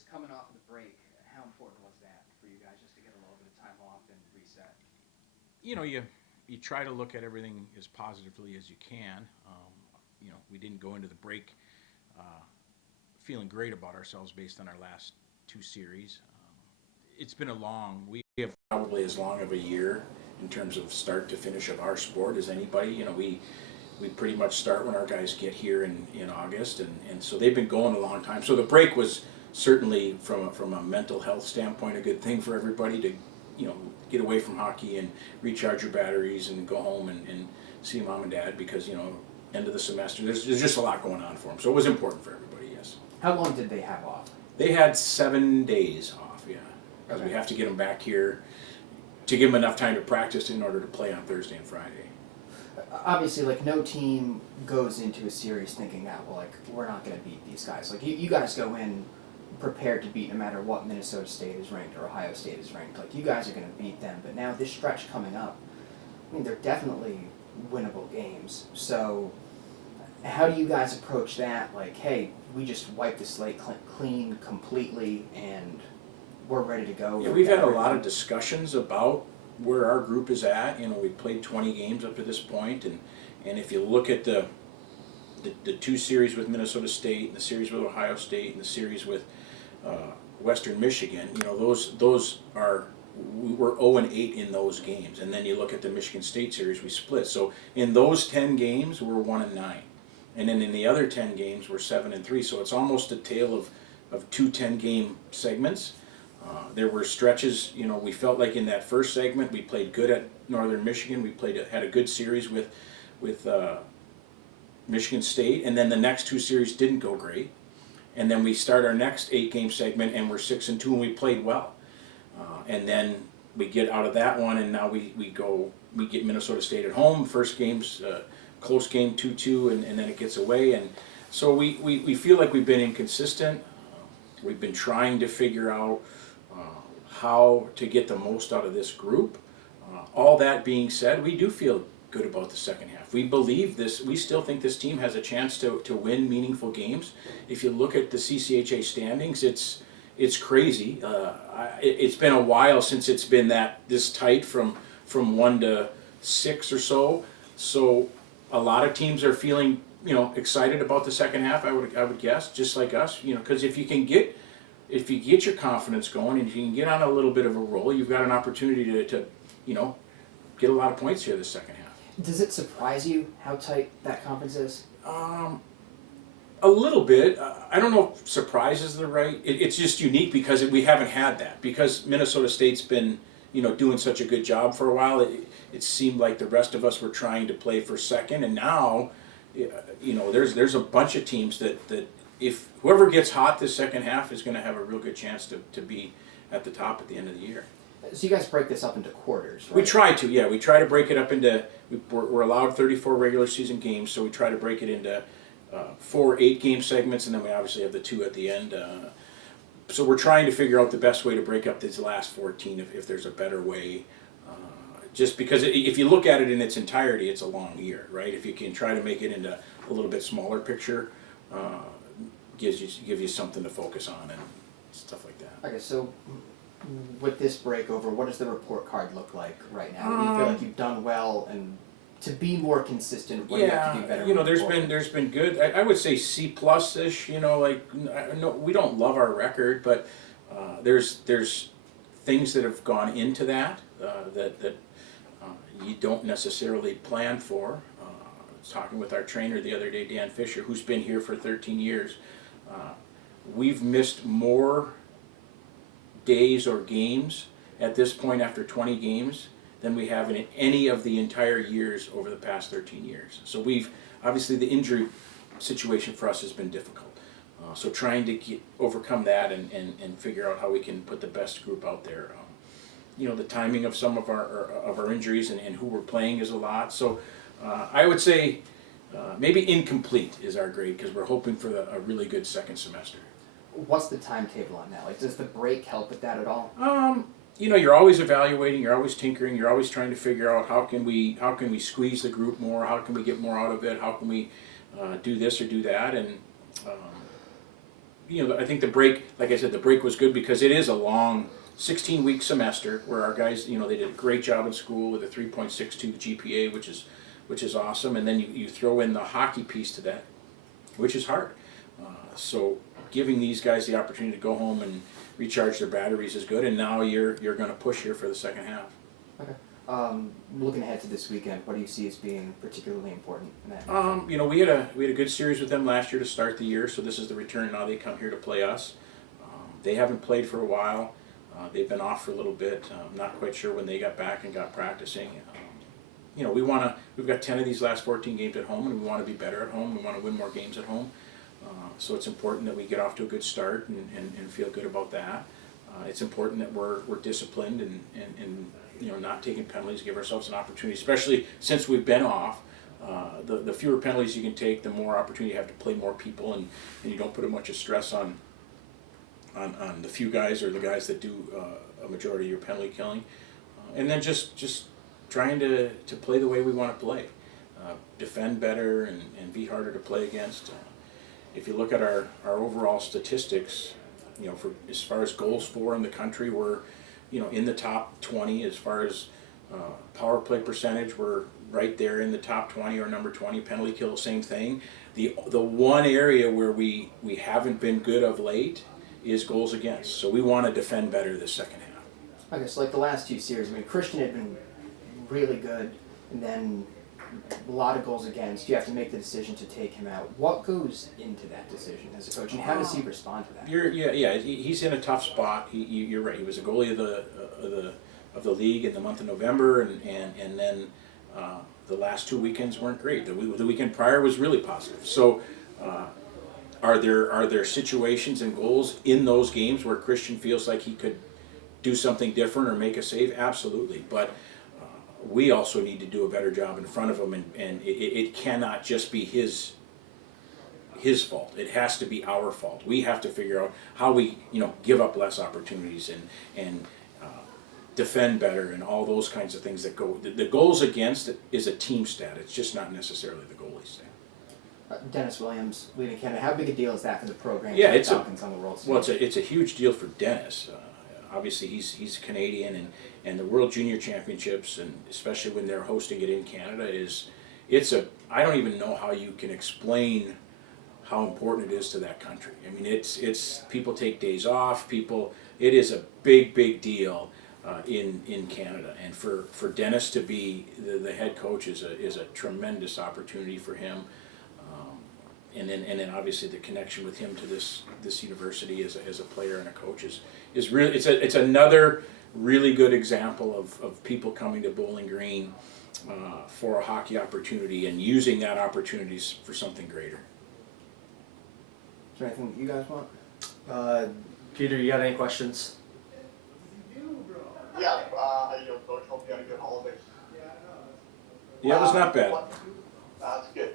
just coming off of the break, how important was that for you guys just to get a little bit of time off and reset? You try to look at everything as positively as you can. We didn't go into the break uh, feeling great about ourselves based on our last two series. It's been a long. We have probably as long of a year in terms of start to finish of our sport as anybody. We pretty much start when our guys get here in August, and so they've been going a long time. So the break was certainly from a mental health standpoint a good thing for everybody to get away from hockey and recharge your batteries and go home and see mom and dad because end of the semester there's just a lot going on for them. So it was important for everybody. Yes. How long did they have off? They had 7 days off. Yeah, because we have to get them back here to give them enough time to practice in order to play on Thursday and Friday. Obviously, like, no team goes into a series thinking that, well, like, we're not going to beat these guys. Like, you guys go in prepared to beat no matter what Minnesota State is ranked or Ohio State is ranked. Like, you guys are going to beat them. But now this stretch coming up, I mean, they're definitely winnable games. So how do you guys approach that? Like, hey, we just wiped the slate clean completely and we're ready to go. Yeah, we've had a lot of discussions about where our group is at. We played 20 games up to this point, and if you look at the two series with Minnesota State, and the series with Ohio State, and the series with Western Michigan, those are we were 0-8 in those games, and then you look at the Michigan State series, we split. So in those 10 games, we're 1-9, and then in the other 10 games, we're 7-3. So it's almost a tale of two 10-game segments. There were stretches, we felt like in that first segment we played good at Northern Michigan. We had a good series with Michigan State, and then the next two series didn't go great. And then we start our next 8-game segment, and we're 6-2, and we played well. And then we get out of that one, and now we get Minnesota State at home. First game's close game, 2-2, and then it gets away. And so we feel like we've been inconsistent. We've been trying to figure out how to get the most out of this group. All that being said, we do feel good about the second half. We believe this. We still think this team has a chance to win meaningful games. If you look at the CCHA standings, it's crazy. It's been a while since it's been this tight from 1 to 6 or so. So a lot of teams are feeling excited about the second half. I would guess, just like us. Because if you get your confidence going and if you can get on a little bit of a roll, you've got an opportunity to get a lot of points here this second half. Does it surprise you how tight that conference is? A little bit. I don't know if surprise is the right. It's just unique because we haven't had that. Because Minnesota State's been doing such a good job for a while. It seemed like the rest of us were trying to play for second, and now there's a bunch of teams that if whoever gets hot this second half is going to have a real good chance to be at the top at the end of the year. So you guys break this up into quarters, right? We try to, yeah. We try to break it up into, we're allowed 34 regular season games, so we try to break it into 4 8-game segments, and then we obviously have the 2 at the end. So we're trying to figure out the best way to break up these last 14 if there's a better way. Just because if you look at it in its entirety, it's a long year, right? If you can try to make it into a little bit smaller picture, gives you something to focus on and stuff like that. Okay, so with this breakover, what does the report card look like right now? Do you feel like you've done well, and to be more consistent, what do you have to do better? There's been good. I would say C+ ish. No, we don't love our record, but there's things that have gone into that that you don't necessarily plan for. I was talking with our trainer the other day, Dan Fisher, who's been here for 13 years. We've missed more days or games at this point after 20 games than we have in any of the entire years over the past 13 years. So obviously the injury situation for us has been difficult. So trying to overcome that and figure out how we can put the best group out there. The timing of some of our injuries and who we're playing is a lot. So I would say maybe incomplete is our grade because we're hoping for a really good second semester. What's the timetable on that? Like, does the break help with that at all? You're always evaluating, you're always tinkering, you're always trying to figure out how can we squeeze the group more, how can we get more out of it, how can we do this or do that, and I think the break, like I said, the break was good because it is a long 16-week semester where our guys, they did a great job in school with a 3.62 GPA, which is awesome. And then you throw in the hockey piece to that, which is hard. So giving these guys the opportunity to go home and recharge their batteries is good. And now you're going to push here for the second half. Okay. Looking ahead to this weekend, what do you see as being particularly important in that? We had a good series with them last year to start the year, so this is the return. Now they come here to play us. They haven't played for a while. They've been off for a little bit. I'm not quite sure when they got back and got practicing. We've got 10 of these last 14 games at home, and we want to be better at home. We want to win more games at home. So it's important that we get off to a good start and feel good about that. It's important that we're disciplined and not taking penalties, give ourselves an opportunity, especially since we've been off. The fewer penalties you can take, the more opportunity you have to play more people, and you don't put a much of stress on the few guys or the guys that do a majority of your penalty killing. And then just trying to play the way we want to play. Defend better and be harder to play against. If you look at our overall statistics, for as far as goals for in the country, we're in the top 20. As far as power play percentage, we're right there in the top 20 or number 20. Penalty kill, same thing. The one area where we haven't been good of late is goals against. So we want to defend better this second half. I guess like the last two series, Christian had been really good, and then a lot of goals against. You have to make the decision to take him out. What goes into that decision as a coach, and how does he respond to that? He's in a tough spot. You're right. He was a goalie of the league in the month of November, and then the last 2 weekends weren't great. The weekend prior was really positive. So, are there situations and goals in those games where Christian feels like he could do something different or make a save? Absolutely, but we also need to do a better job in front of him, and it cannot just be his fault. It has to be our fault. We have to figure out how we give up less opportunities and defend better and all those kinds of things that go. The goals against is a team stat. It's just not necessarily the goalie stat. Dennis Williams leaving Canada. How big a deal is that for the program? Yeah, it's Falcons on the World Series? Well, it's a huge deal for Dennis. Obviously, he's Canadian, and the World Junior Championships, and especially when they're hosting it in Canada, I don't even know how you can explain how important it is to that country. I mean, it's people take days off. It is a big deal in Canada, and for Dennis to be the head coach is a tremendous opportunity for him. And then obviously the connection with him to this university as a player and a coach is really it's another really good example of people coming to Bowling Green for a hockey opportunity and using that opportunities for something greater. Is there anything you guys want? Peter, you got any questions? Yeah, Coach, hope you had a good holiday. Yeah, it was not bad. That's good.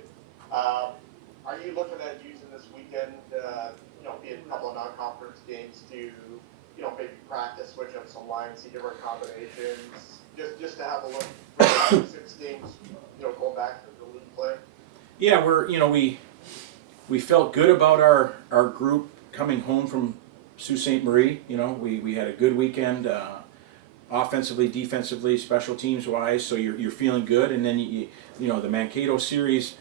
Are you looking at using this weekend, be a couple of non-conference games to, maybe practice, switch up some lines, see different combinations, just to have a look at 6 games, going back to the league play? Yeah, we felt good about our group coming home from Sault Ste. Marie. We had a good weekend, offensively, defensively, special teams wise. So you're feeling good, and then the Mankato series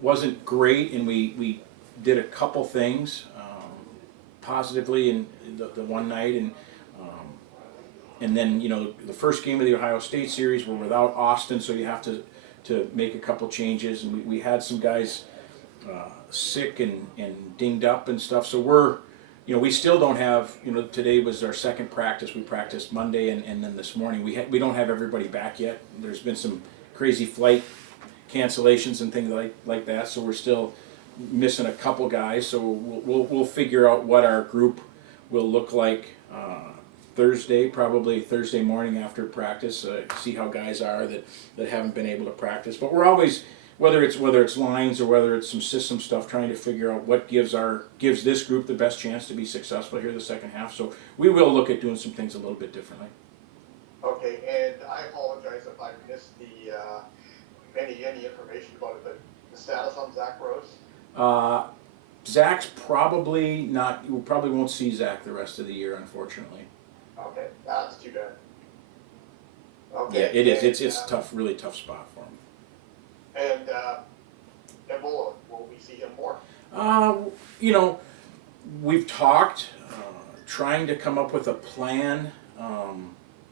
wasn't great, and we did a couple things positively in the one night, and then the first game of the Ohio State series we're without Austin, so you have to make a couple changes, and we had some guys sick and dinged up and stuff. So we still don't have, today was our second practice. We practiced Monday and then this morning. We don't have everybody back yet. There's been some crazy flight cancellations and things like that, so we're still missing a couple guys. So we'll figure out what our group will look like probably Thursday morning after practice. See how guys are that haven't been able to practice. But we're always, whether it's lines or whether it's some system stuff, trying to figure out what gives this group the best chance to be successful here the second half. So we will look at doing some things a little bit differently. Okay, and I apologize if I missed the any information about it, but the status on Zach Rose? Zach's probably not. You probably won't see Zach the rest of the year, unfortunately. Okay, that's too bad. Okay. Yeah, it is. And, It's tough, really tough spot for him. And will we see him more? You know, we've talked, trying to come up with a plan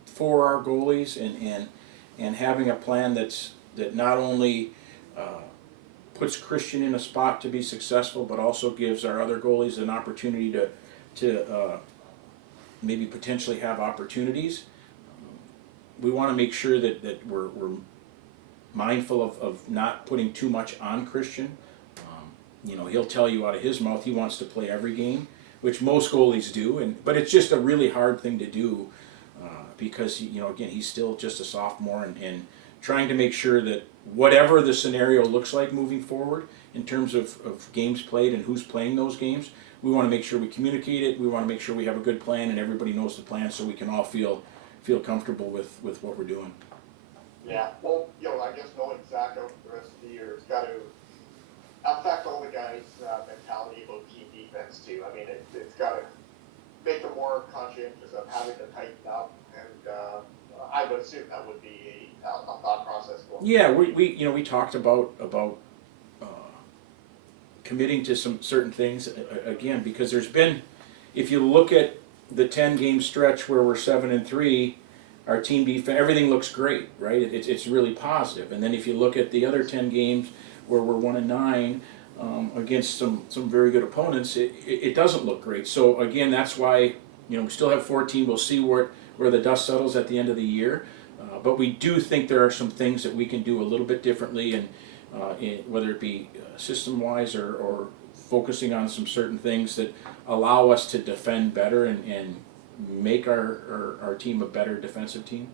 for our goalies, and having a plan that not only puts Christian in a spot to be successful, but also gives our other goalies an opportunity to maybe potentially have opportunities. We want to make sure that we're mindful of not putting too much on Christian. You know, he'll tell you out of his mouth he wants to play every game, which most goalies do, but it's just a really hard thing to do because, you know, again, he's still just a sophomore, and trying to make sure that whatever the scenario looks like moving forward in terms of games played and who's playing those games, we want to make sure we communicate it. We want to make sure we have a good plan and everybody knows the plan, so we can all feel comfortable with what we're doing. Yeah, well, you know, I guess knowing Zach over the rest of the year has got to affect all the guys' mentality about team defense too. I mean, it's got to make them more conscientious of having to tighten up, and I would assume that would be a thought process going. Yeah, we talked about committing to some certain things again, because there's been, if you look at the 10-game stretch where we're 7-3, our team defense, everything looks great, right? It's really positive. And then if you look at the other 10 games where we're 1-9 against some very good opponents, it doesn't look great. So again, that's why, you know, we still have 14. We'll see where the dust settles at the end of the year. But we do think there are some things that we can do a little bit differently, and whether it be system-wise or focusing on some certain things that allow us to defend better and make our team a better defensive team.